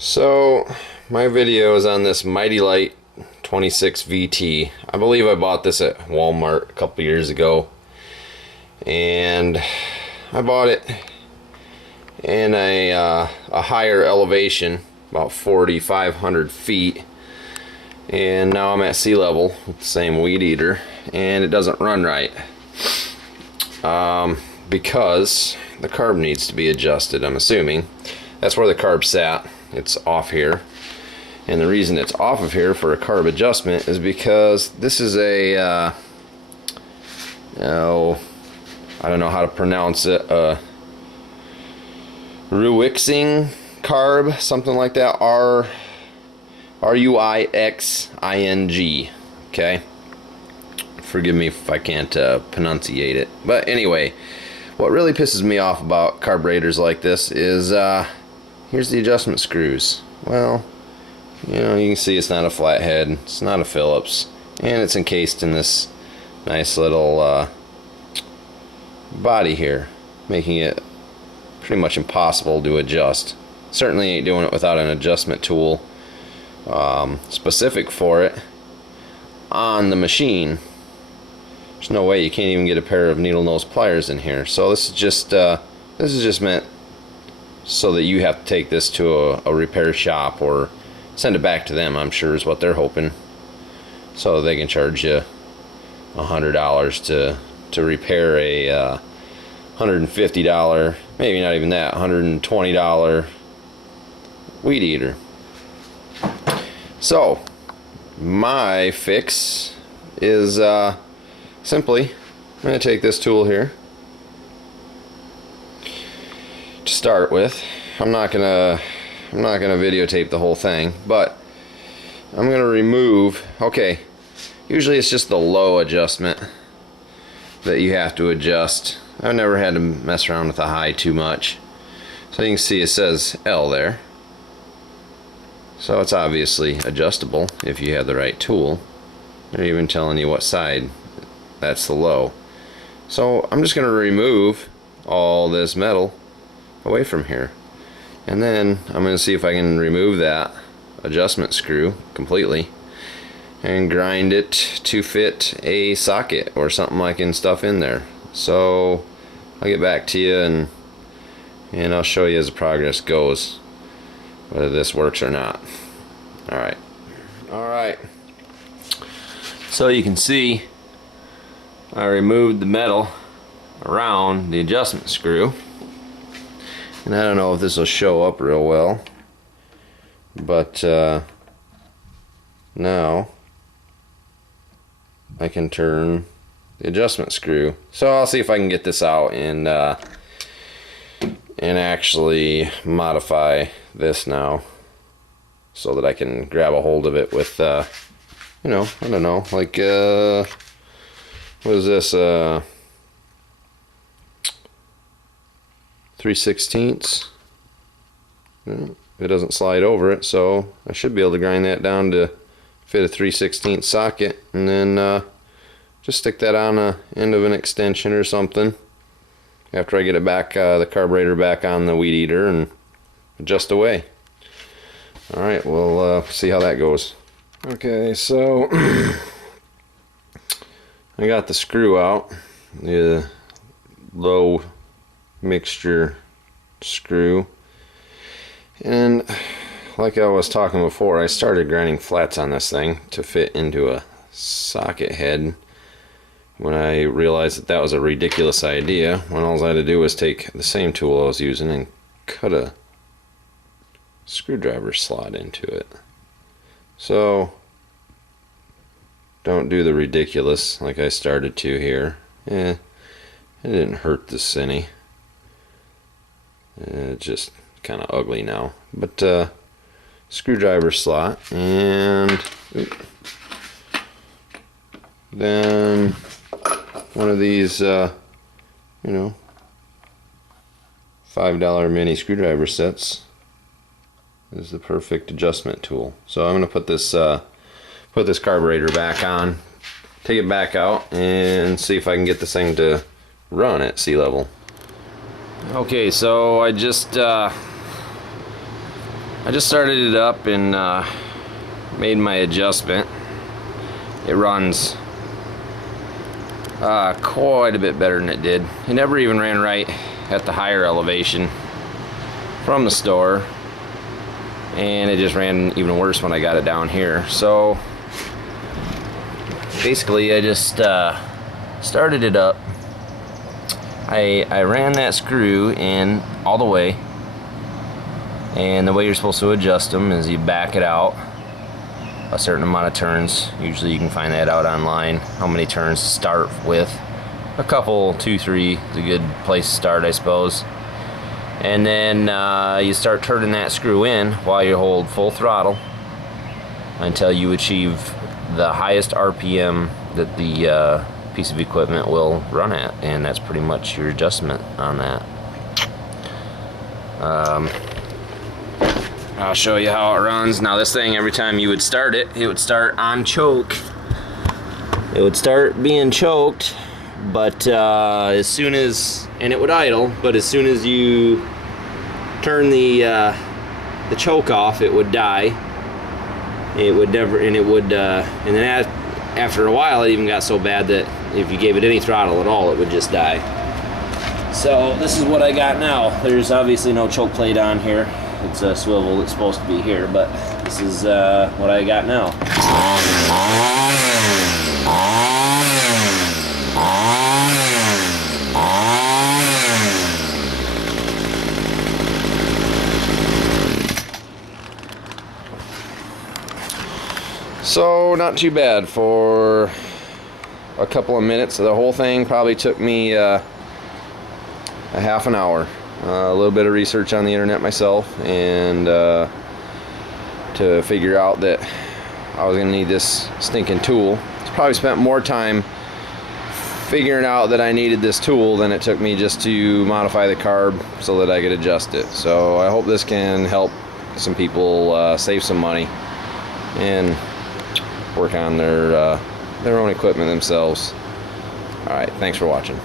So my video is on this Homelite 26 VT. I believe I bought this at Walmart a couple years ago, and I bought it in a higher elevation, about 4,500 feet, and now I'm at sea level with the same weed eater, and it doesn't run right because the carb needs to be adjusted. I'm assuming that's where the carb sat. It's off here, and the reason it's off of here for a carb adjustment is because this is a I don't know how to pronounce it, Ruixing carb, something like that. R-U-I-X-I-N-G. Okay, forgive me if I can't pronunciate it, but anyway, what really pisses me off about carburetors like this is here's the adjustment screws. Well, you can see it's not a flathead, it's not a Phillips, and it's encased in this nice little body here, making it pretty much impossible to adjust. Certainly ain't doing it without an adjustment tool specific for it on the machine. There's no way, you can't even get a pair of needle nose pliers in here. So this is just meant so that you have to take this to a repair shop or send it back to them, I'm sure is what they're hoping, so they can charge you $100 to repair a $150, maybe not even that, $120 weed eater. So my fix is simply, I'm going to take this tool here to start with. I'm not gonna videotape the whole thing, but I'm gonna remove, okay, usually it's just the low adjustment that you have to adjust. I've never had to mess around with the high too much. So you can see it says L there, so it's obviously adjustable if you have the right tool. They're even telling you what side that's the low. So I'm just gonna remove all this metal away from here, and then I'm going to see if I can remove that adjustment screw completely and grind it to fit a socket or something like and stuff in there. So I'll get back to you and I'll show you as the progress goes whether this works or not. Alright, so you can see I removed the metal around the adjustment screw. And I don't know if this will show up real well, but now I can turn the adjustment screw. So I'll see if I can get this out and actually modify this now so that I can grab a hold of it with I don't know, like what is this, 3/16. It doesn't slide over it, so I should be able to grind that down to fit a 3/16 socket, and then just stick that on the end of an extension or something after I get it back, the carburetor back on the weed eater, and adjust away. Alright, we'll see how that goes. Okay, so I got the screw out, the low mixture screw, and like I was talking before, I started grinding flats on this thing to fit into a socket head when I realized that that was a ridiculous idea, when all I had to do was take the same tool I was using and cut a screwdriver slot into it. So don't do the ridiculous like I started to here. It didn't hurt this any. It's just kind of ugly now, but screwdriver slot, and then one of these $5 mini screwdriver sets is the perfect adjustment tool. So I'm going to put this carburetor back on, take it back out, and see if I can get this thing to run at sea level. Okay, so I just I just started it up and made my adjustment. It runs quite a bit better than it did. It never even ran right at the higher elevation from the store, and it just ran even worse when I got it down here. So basically I just started it up. I ran that screw in all the way, and the way you're supposed to adjust them is you back it out a certain amount of turns. Usually you can find that out online, how many turns to start with. A couple, 2, 3 is a good place to start, I suppose. And then you start turning that screw in while you hold full throttle until you achieve the highest RPM that the piece of equipment will run at, and that's pretty much your adjustment on that. I'll show you how it runs. Now this thing, every time you would start it, it would start on choke. It would start being choked, but as soon as, and it would idle, but as soon as you turn the choke off, it would die. It would never, and it would, and then after a while, it even got so bad that if you gave it any throttle at all, it would just die. So this is what I got now. There's obviously no choke plate on here. It's a swivel that's supposed to be here, but this is what I got now. So not too bad for a couple of minutes. The whole thing probably took me a half an hour. A little bit of research on the internet myself, and to figure out that I was gonna need this stinking tool. Probably spent more time figuring out that I needed this tool than it took me just to modify the carb so that I could adjust it. So I hope this can help some people save some money and work on their own equipment themselves. Alright, thanks for watching.